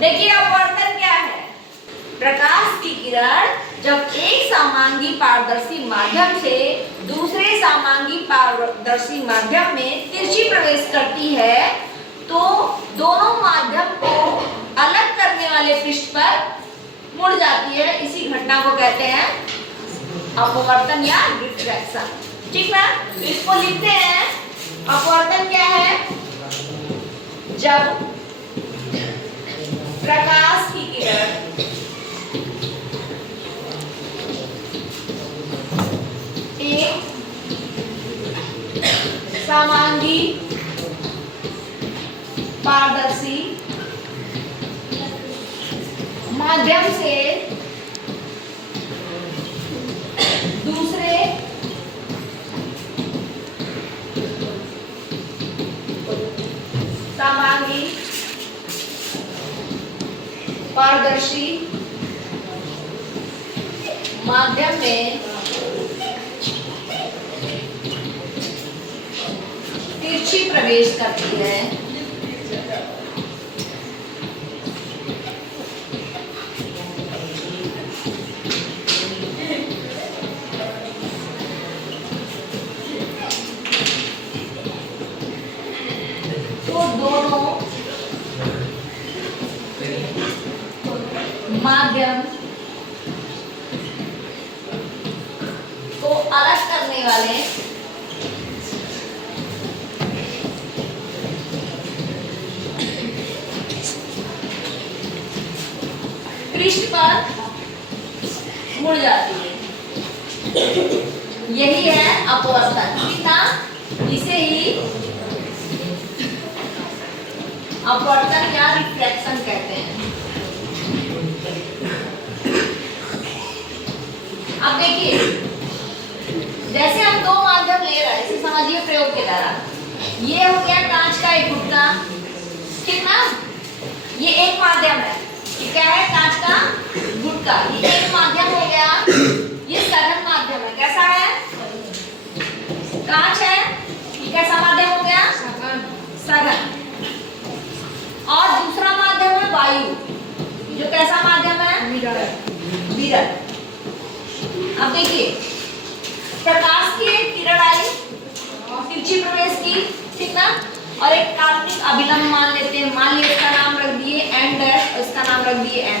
देखिए अपवर्तन क्या है? प्रकाश की किरण जब एक समांगी पारदर्शी माध्यम से दूसरे समांगी पारदर्शी माध्यम में तिरछी प्रवेश करती है तो दोनों माध्यम को अलग करने वाले पृष्ठ पर मुड़ जाती है। इसी घटना को कहते हैं अपवर्तन या रिफ्रैक्शन। ठीक ना? तो इसको लिखते हैं। अपवर्तन क्या है? जब प्रकाश की किरण एक समांगी पारदर्शी माध्यम से दूसरे समांगी पारदर्शी माध्यम में तिरछी प्रवेश करती है तो दोनों माध्यम को अलग करने वाले पृष्ठ पर मुड़ जाती है। यही है अपवर्तन। ठीक ना? इसे ही अपवर्तन या रिफ्लेक्शन कहते हैं। अब देखिए, जैसे हम दो माध्यम ले रहे हैं, इसे समझिए प्रयोग के द्वारा। ये हो गया कांच का एक गुटका। ठीक ना? ये एक माध्यम है। ये क्या है? कांच का गुटका। ये एक माध्यम हो गया। ये सघन माध्यम है। कैसा है? कांच है। ये कैसा माध्यम हो गया? सघन। और दूसरा माध्यम है वायु, जो कैसा माध्यम है? विरल। अब देखिए, प्रकाश की एक किरण आई, तिरछी प्रवेश की। ठीक ना? और एक काल्पनिक अभिलंब मान लेते हैं। मान लिया इसका नाम रख दिए एन डैश और इसका नाम रख दिए एन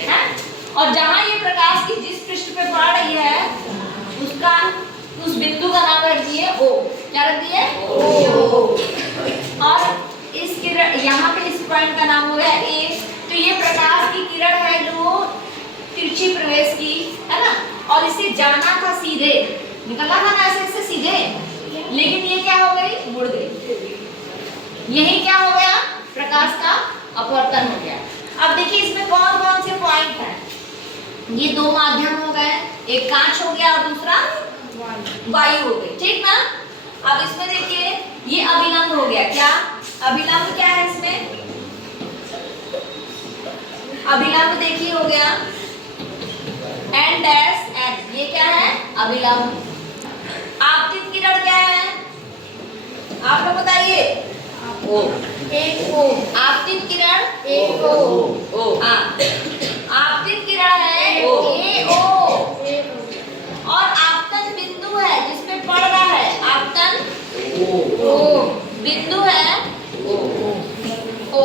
है। और जहां ये प्रकाश की जिस पृष्ठ पे पड़ रही है उसका उस बिंदु का नाम रख दिए ओ। क्या रख दिए? ओ। और इस किरण यहाँ पे इस पॉइंट का नाम हो गया ए। तो ये प्रकाश की किरण है जो तिरछी प्रवेश की है ना। और इसे जाना था सीधे, निकलना था ना ऐसे सीधे, लेकिन ये क्या हो गई? मुड़ गई। यही क्या हो गया? प्रकाश का अपवर्तन हो गया। अब देखिए इसमें कौन कौन से पॉइंट हैं? ये दो माध्यम हो गए, एक कांच हो गया और दूसरा वायु हो गई। ठीक ना? अब इसमें देखिए ये अभिलंब हो गया। क्या अभिलंब क्या है इसमें? अभिलंब देखिए हो गया एन डैश एन। ये क्या है? अभिलंब। आपतित किरण क्या है? आप लोग बताइए। ओ। एक ओ। आपतित किरण एक ओ। हाँ, आपतित किरण है ए ओ। और आपतन बिंदु है जिसपे पड़ रहा है, आपतन ओ बिंदु है ओ।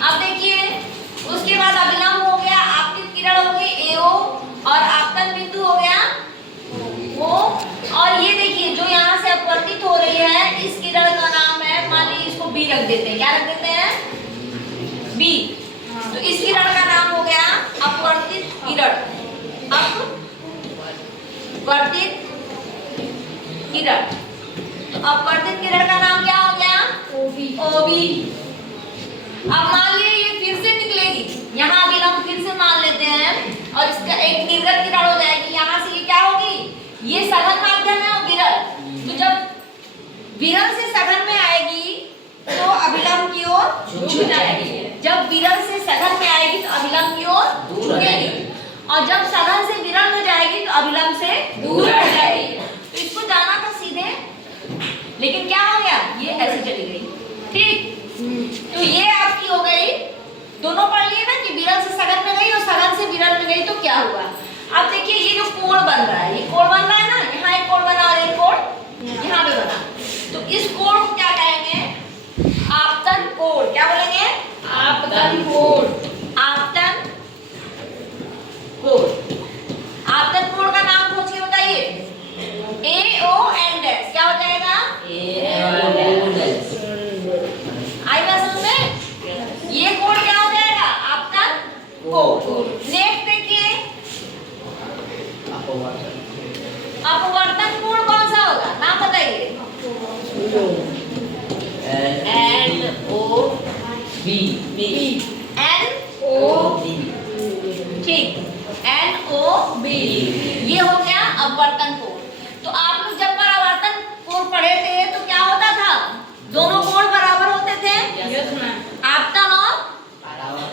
अब देखिए उसके बाद अभिलंब हो गया, आपतित किरण हो गई ए ओ और आपतन बिंदु हो गया ओ। और ये देखिए जो यहाँ से अपवर्तित हो रही है इस किरण का नाम है, मान लीजिए इसको बी रख देते हैं। क्या रख देते हैं? बी। तो इस किरण का नाम हो गया अपवर्तित किरण। अपवर्तित किरण। तो अपवर्तित किरण का नाम क्या हो गया? ओबी। ओबी। अब मान लीजिए ये फिर से निकलेगी, यहाँ अभिलंब फिर से मान लेते हैं और इसका एक निर्गत किरण हो जाएगी। यहाँ से ये क्या होगी? ये सघन माध्यम है और विरल। तो जब विरल से सघन में आएगी तो अभिलंब की ओर झुक जाएगी। जब विरल से सघन में आएगी तो अभिलंब की ओर झुकेगी। और जब सघन से विरल में जाएगी तो अभिलंब से दूर हो जाएगी। तो इसको जाना था सीधे, लेकिन क्या हो गया? ये ऐसे चली गई। ठीक, तो ये आपकी हो गई दो क्या हुआ। अब देखिए ये जो कोण बन रहा है, ये कोण बन रहा है ना, यहाँ एक कोण बना और एक कोण यहाँ पे बना, तो इस कोण को क्या कहेंगे, आपतन कोण। क्या बोलेंगे, आपतन कोण। आपतन कोण। आपतन कोण का नाम पूछ के बताइए, ए ओ एन डैश। क्या हो जाएगा, आई बात समझ में, ये कोण क्या हो जाएगा, आपतन कोण। नेक्स्ट देखिए अपवर्तन कोण कौन सा होगा, नाम बताइए। N O B N O B, ठीक, एन ओ बी, ये हो गया अपवर्तन कोण। तो आप लोग जब परावर्तन कोण पढ़े थे तो क्या होता था, दोनों कोण बराबर होते थे, आपतन और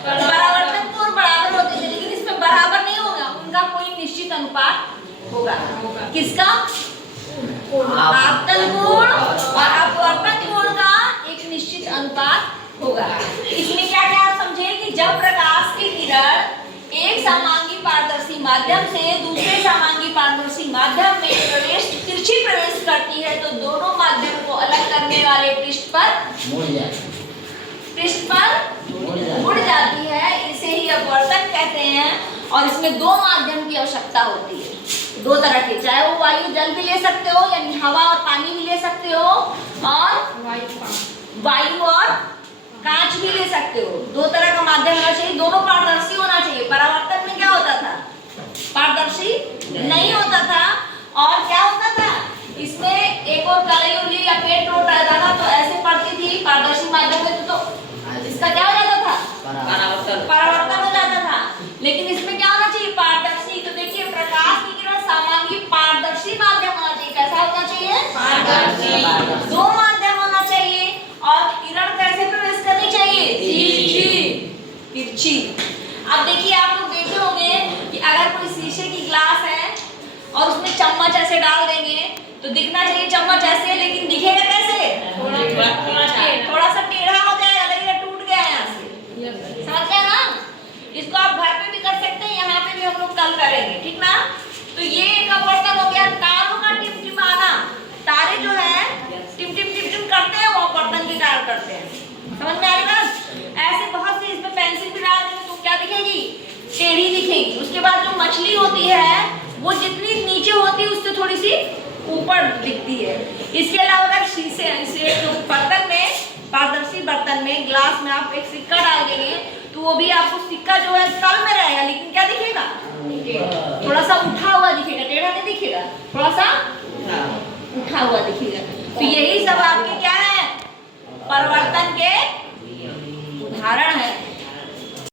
परावर्तन कोण बराबर होते थे, लेकिन इसमें बराबर नहीं होगा, उनका कोई निश्चित अनुपात होगा। किसका, आपतन कोण और अपवर्तन कोण का एक निश्चित अनुपात होगा। इसमें क्या क्या समझे कि जब प्रकाश की किरण एक समांगी पारदर्शी माध्यम से दूसरे समांगी पारदर्शी माध्यम में तिरछी प्रवेश करती है तो दोनों माध्यम को अलग करने वाले पृष्ठ पर मुड़ जाती है, इसे ही अपवर्तन कहते हैं। और इसमें दो माध्यम की आवश्यकता होती है, दो तरह के, चाहे वो वायु जल भी ले सकते हो, यानी हवा और पानी भी ले सकते हो, और वायु और कांच भी ले सकते हो। दो तरह का माध्यम होना चाहिए, दोनों पारदर्शी होना चाहिए। परावर्तन में क्या होता था, पारदर्शी नहीं होता था, और क्या होता था, इसमें एक और कलई उंगली या पेट रोट रहता था, तो ऐसे पड़ती थी पारदर्शी माध्यम में, तो इसका क्या हो जाता था, परावर्तन हो जाता था। लेकिन इसमें क्या होना चाहिए, पारदर्शी। तो देखिए प्रकाश की किरण सामान्य पारदर्शी माध्यम होना चाहिए। कैसा होना चाहिए, पारदर्शी। दो माध्यम होना चाहिए, और किरण कैसे प्रवेश करनी चाहिए, तिरछी। अब देखिए आप लोग देखे होंगे कि अगर कोई शीशे की ग्लास है और उसमें चम्मच ऐसे डाल देंगे तो दिखना चाहिए चम्मच ऐसे, लेकिन दिखेगा कैसे, थोड़ा सा टेढ़ा हो जाएगा, लेकिन टूट गया है यहाँ से, समझ गए ना। इसको आप घर पे भी कर सकते हैं, यहाँ पे भी हम लोग कल करेंगे, ठीक ना। तो ये एक अपवर्तन हो गया। तारों का टिमटिमाना, तारे जो है टिम टिम टिम टिम करते हैं, वो अपवर्तन के कारण करते हैं, समझ में आई बात। ऐसे बहुत सी, इसमें पेंसिल भी डाल देंगे तो क्या दिखेगी, टेढ़ी दिखेगी। उसके बाद जो मछली होती है वो जितनी नीचे होती है उससे थोड़ी सी ऊपर दिखती है। इसके अलावा अगर शीशे जो बर्तन में, पारदर्शी बर्तन में, ग्लास में आप एक सिक्का डाल देंगे तो वो भी आपको सिक्का जो है तल में रहेगा, लेकिन क्या दिखेगा, थोड़ा सा उठा हुआ दिखेगा, टेढ़ा नहीं दिखेगा, थोड़ा सा उठा हुआ दिखेगा। तो यही